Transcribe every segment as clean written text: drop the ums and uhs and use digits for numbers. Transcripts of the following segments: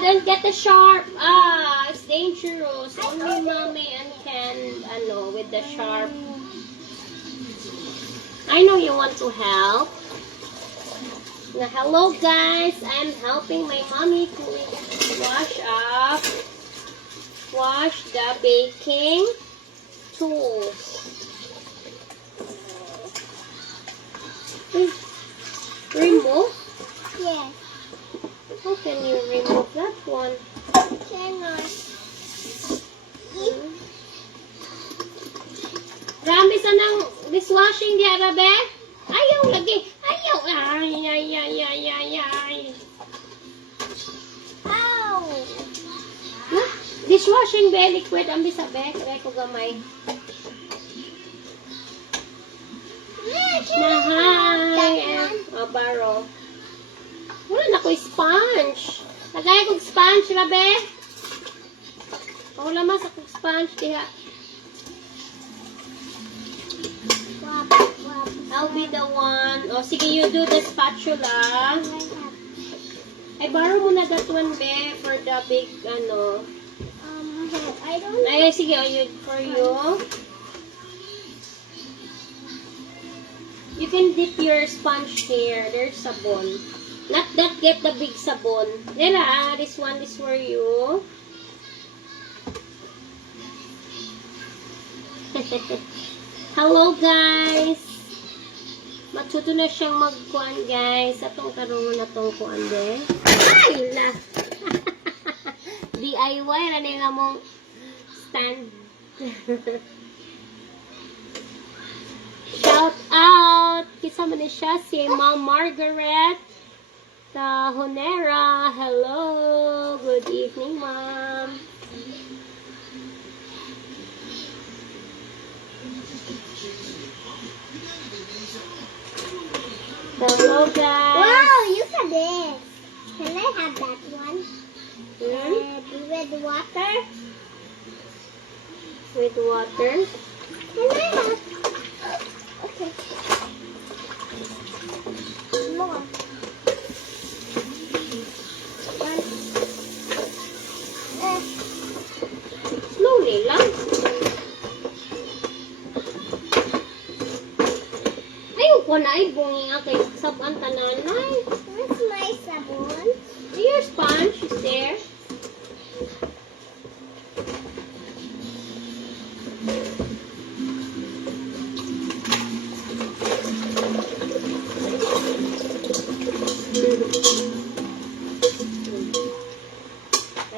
don't get the sharp. It's dangerous. Only mommy and Ken, with the sharp. I know you want to help. Now, hello guys. I'm helping my mommy to wash the baking tools. Remove? Yes. How can you remove that one? Cannot. Rami sa ng dishwashing di arabe? Ayaw lagi. Ayaw. Ay. Ow! Dishwashing be liquid ang bisa be. Kaya ko gamay. Mahay. Baro. Wala na ko sponge. Lagay ko sponge rabe. Wala mas ako sponge diha. I'll be the one. Oh, sige, you do the spatula. Ay, borrow mo na that one, be, for the big, I don't know. Ay, sige, for you. You can dip your sponge here. There's sabon. Not that, get the big sabon. Nela, this one is for you. Hello, guys. Matuto na siyang magkuan, guys. Atong karungan na tong kuan, de. Ay, na. DIY, rani nga mong stand. Shout out! Kisama na siya si Ma'am Margaret Tahonera. Hello! Good evening, Ma'am. Hello, guys. Wow, look at this. Can I have that one? With water? With water? Can I have? Okay. More. One. Slowly lang. Ayun ko na ay bungi nga kay saban tananay. Where's my sabon? Your sponge is there.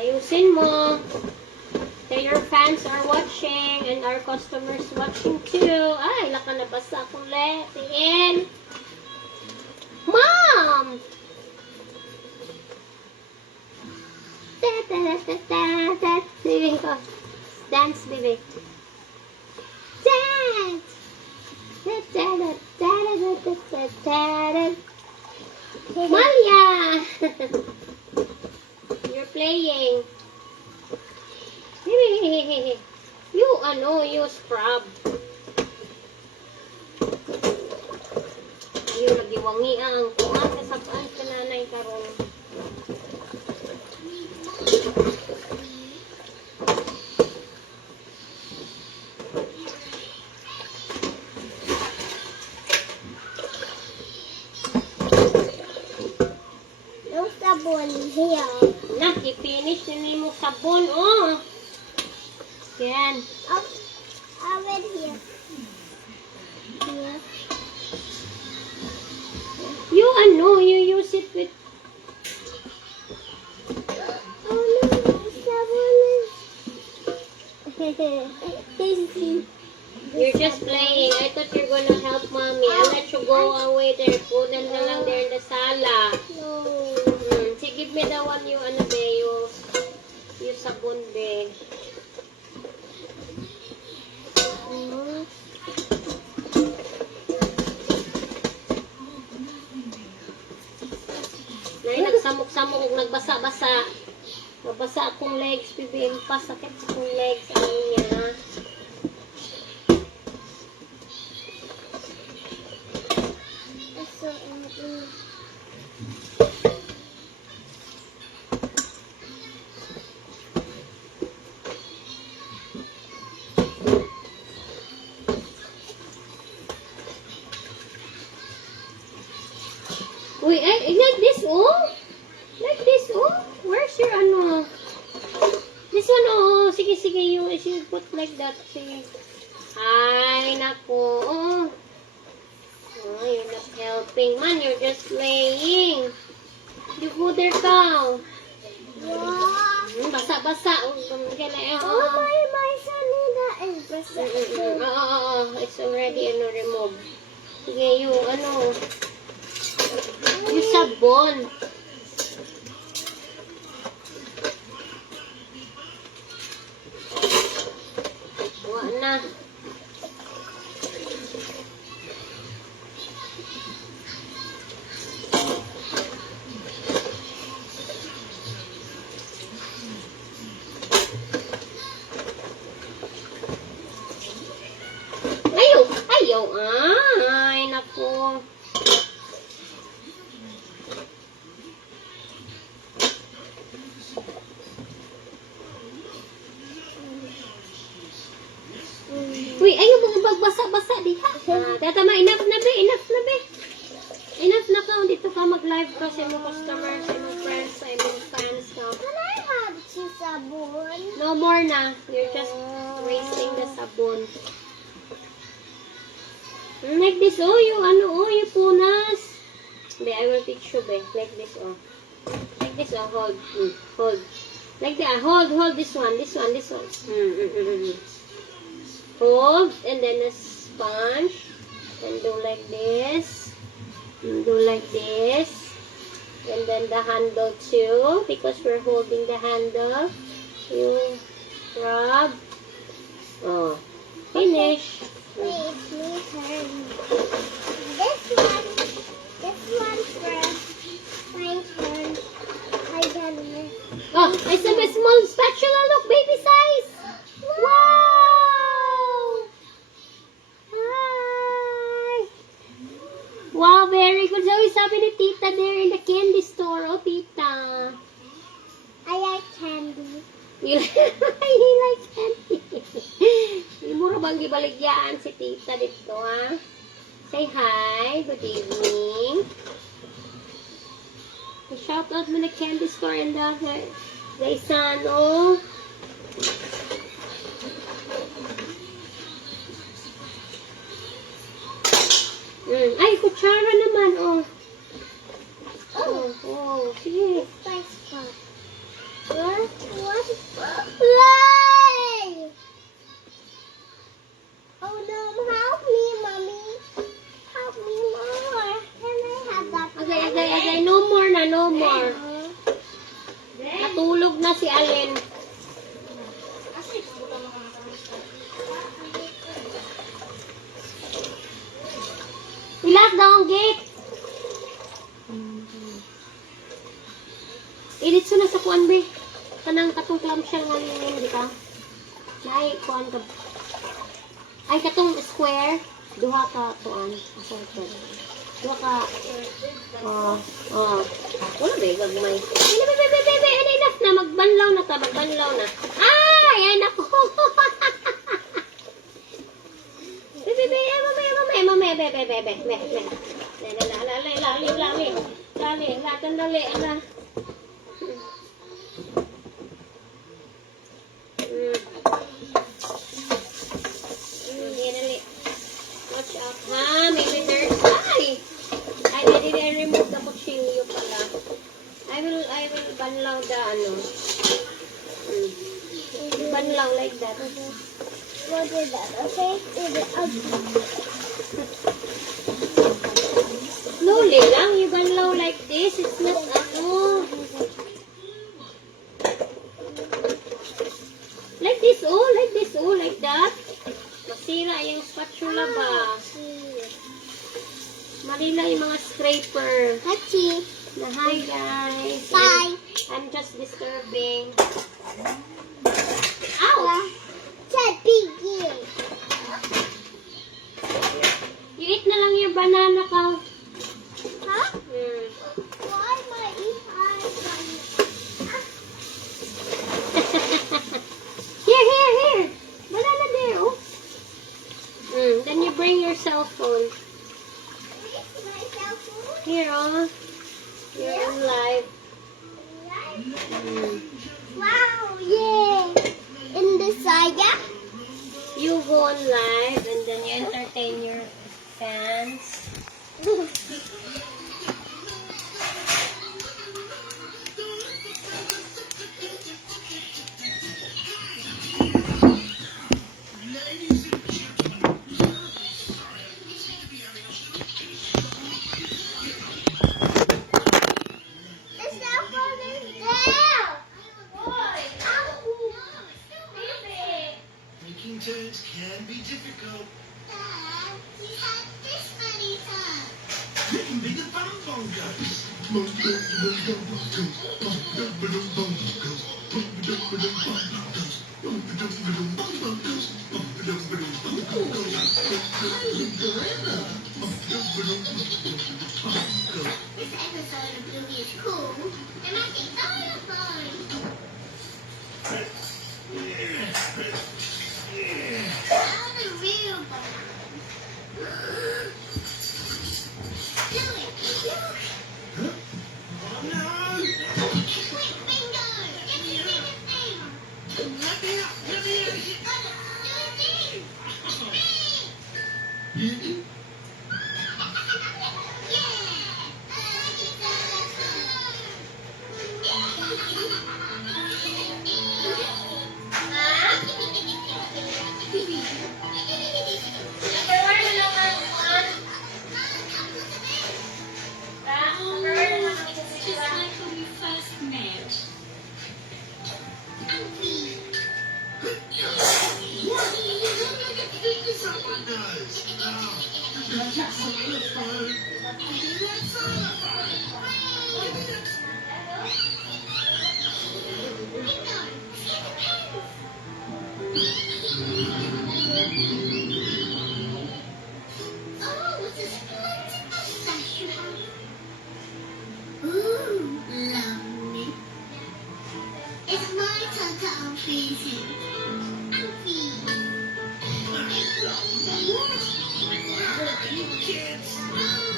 Ayusin mo. Okay, your fans are watching and our customers watching too. Ay, laka na basa akong letin. Mom! Baby, go. Dance, baby. Dance! Malia! You're playing. You scrub. Yung nagiwangi ang kuhan kasapaan ka nanay karon. No sabon here. Nak, i-finish na ni mo sabon, oh. Yan. Over here. Here. You use it with... Oh no, sabon is... You're just playing. I thought you're gonna help mommy. I'll let you go away there. Kunan na lang there in the sala. No. See, give me the one you, you sabon, be. Nay, nagsamok-samok kung nagbasa-basa. Nabasa akong legs, bibing pa. Sakit akong legs. Ano niya? Uy, ay, like this, oh. Like this, oh. Where's your ano? This one, oh. Sige, sige, you should put like that. Sige. Ay, naku. Oh, you're not helping, man. You're just playing. You go there, cow. Wow. Basa-basa. Oh, Oh, my salina is basa. It's already, removed. Sige, yung, yung sabon. Wala na. Ayaw! Ayaw! Ay, naku. Uy, ayaw mga bagbasa-basa di ha. Tatama, enough na be, enough na be. Enough na ka, dito ka mag-live ka sa imong customers, sa imong friends, sa imong fans ka. Can I have two sabon? No more na. You're just wasting the sabon. Like this, oh, yung yung punas. Be, I will teach you, be. Like this, oh. Like this, oh, hold. Hold. Like that, hold this one, this one, this one. Hold, and then a sponge. And do like this. And do like this. And then the handle too, because we're holding the handle. You rub. Oh, finish. Wait, it's my turn. This one first. My turn. I done it. Oh, it's a small spatula. Look, baby size. Wow! Hi! Wow, very good. Sabi ni Tita there in the candy store. Oh, Tita. I like candy. You like candy. Hindi mo bang gibaligyan si Tita dito, ha? Say hi. Good evening. Shout out mo na candy store and the Gaisano. Ay, kutsara naman, oh. Oh, sige. Spice pot. What? Play! Oh no, help me, mommy. Help me more. Can I have that? Agay. No more na, no more. Natulog na si Alin. Ilas daw ang gate. Iditso na sa kuan be. Kanang katong clamshell nga yun, di ka? Nay, kuan ka. Ay, katong square. Duha ka kuan. Assorted. Duha ka. Wala be, gagmay. Bebe, enough na. Magbanlaw na ta, magbanlaw na. Ay, nako. Lali. Watch out, ha? Maybe there's... I didn't remove the kutsilyo pala. I will banlaw the banlaw like that. We'll do that, okay? Slowly lang, you banlaw like this. It's not like this, like that. Masira yung spatula ba? Marila yung mga scraper. Hachi. Hi guys. Bye. I'm just disturbing. Ow! Piggy. You eat na lang your banana ka. Huh? Why my Here. Banana there, oh. Then you bring your cell phone. my cell phone? Here, oh. live. Wow, yay! In the saga? You go on live and then you entertain your fans. The cell phone is there! Making turns can be difficult. Dad, we had this many times. Written be the bum bongos. This episode of Bluey is cool. They're making xylophone. How the real bananas. Bluey, look! Oh no! Quick, bingo! Get me the thing! Let me up! Let me out! Do a thing! Just like when we first met. Fingers up my nose. Oh, that's a xylophone. Give me that xylophone. Give me that. Oh, what a splendid mustache you have. Ooh, lovely. It's my turn to unfreeze him. Unfreeze. What? You kids? Yeah,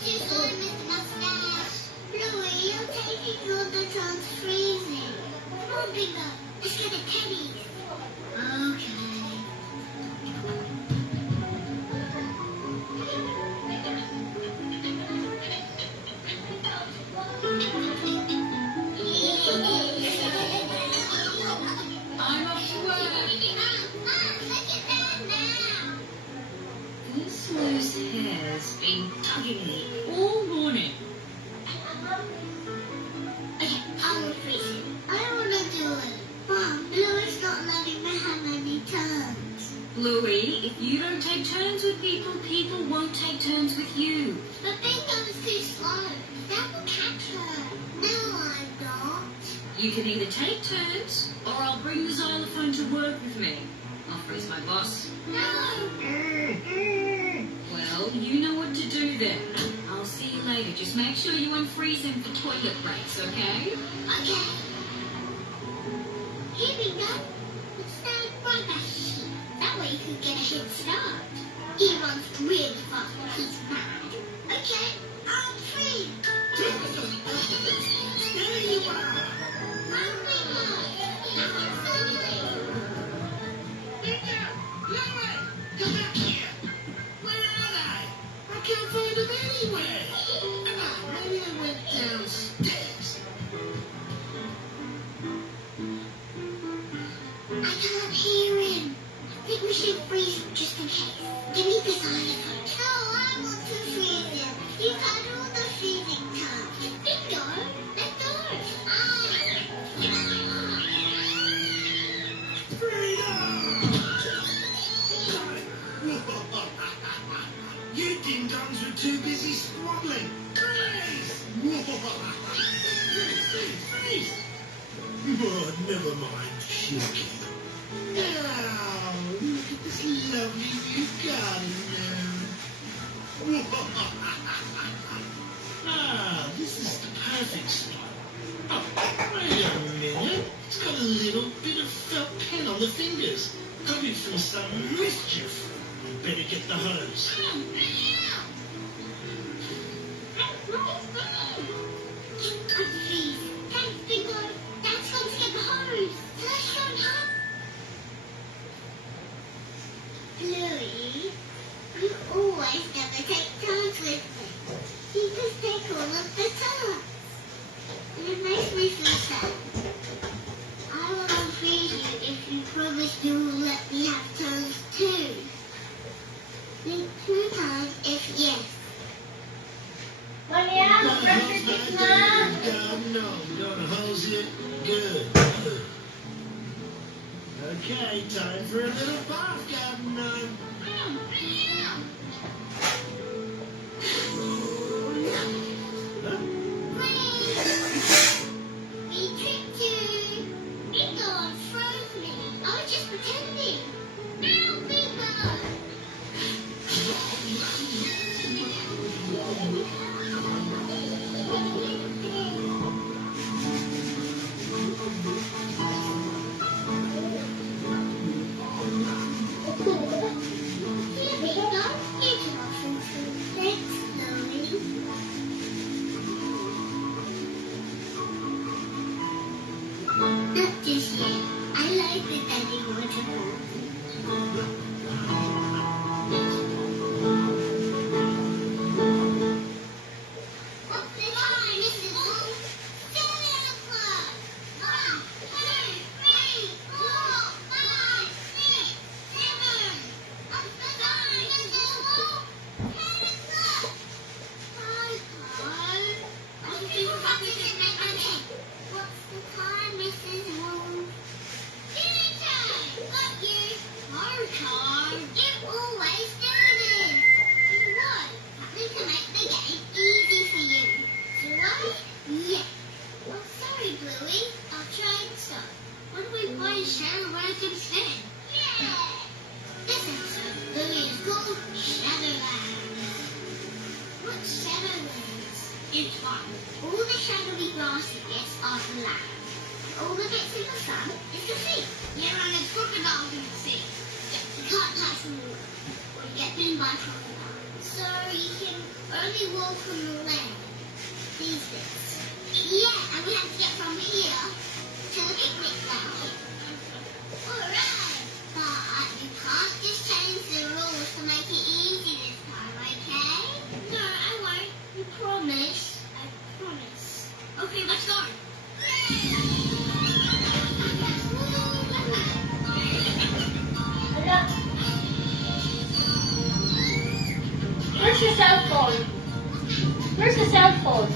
just on Mr. Mustache. Bluey, you're taking all the turns freezing. Come on, Bingo. Let's get the teddies. Okay. I'm off to work. Look at that now. This loose hair's been bugging me all morning. Okay, I will freeze him. I want to do it. Mom, Bluey's not letting me have any turns. Bluey, if you don't take turns with people, people won't take turns with you. But Bingo's too slow. That will catch her. No, I'm not. You can either take turns, or I'll bring the xylophone to work with me. I'll freeze my boss. No. Well, you know what to do then. I'll see you later. Just make sure you unfreeze him for toilet breaks, okay? Okay. Here we go. Let's stand right back here. That way you can get a head start. He runs really fast. He's mad. Okay, I'm free. There you are. I'm free. Bingo! Bluey! Come back here! Where are they? I can't find them anywhere. Ah, maybe they went downstairs. I can't hear him. I think we should freeze him just in case. Give me this xylophone. No, I want to freeze him. He's had all the freezing time. Bingo, let go. You ding-dongs were too busy squabbling. Freeze! Freeze! Oh, never mind, Shuki. Now, look at this lovely new garden gnome. Ah, this is the perfect spot. Oh, wait a minute. It's got a little bit of felt pen on the fingers. Hoping for some mischief. better get the hose. Please, thanks, Big Boy. Dad's gone to get the hose. So let's run home. Bluey, you always never take turns with me. You just take all of the turns. And it makes me feel sad. I will feed you if you promise you will let me have turns too. Think 2 times if yes. Malia, Gonna brush hose your my teeth daddy? na. God, no. Gonna hose it? Good. Okay, time for a little bath, Captain Nine. Huh? We tricked you. Big Dog froze me. I was just pretending. Now, Big Dog. Here, Big Dog. Here's your option. Thanks, Chloe. Not just yet. I like the daddy waterfall. What's the time, Mrs. Wu? 7 o'clock. 1, 2, 3, 4, 5, 6, 7. What's the time, Mrs. Wu? 10 o'clock. Hi, I think we're about to get my money. What's the time, Mrs. Wu? Dinner time. Got you. Our time. You always do this. And what? We can make the game easy for you. Do I? Yeah. Well, sorry, Bluey. I'll try and stop. What do we play Shadowlands instead? Yeah. This episode, Bluey is called Shadowlands. What's Shadowlands? It's fun. All the shadowy grassy bits are the land. All the bits in the sun is the sea. Yeah, and there's crocodiles in the sea. You can't touch the water or you get bitten by crocodiles. So you can only walk on the land. These bits. Yeah, and we have to get from here to the picnic ground. Alright. But you can't just change the rules to make it easy this time, okay? No, I won't. You promise? I promise. Okay, let's go. Hala. Where's your cell phone? Where's the cell phone?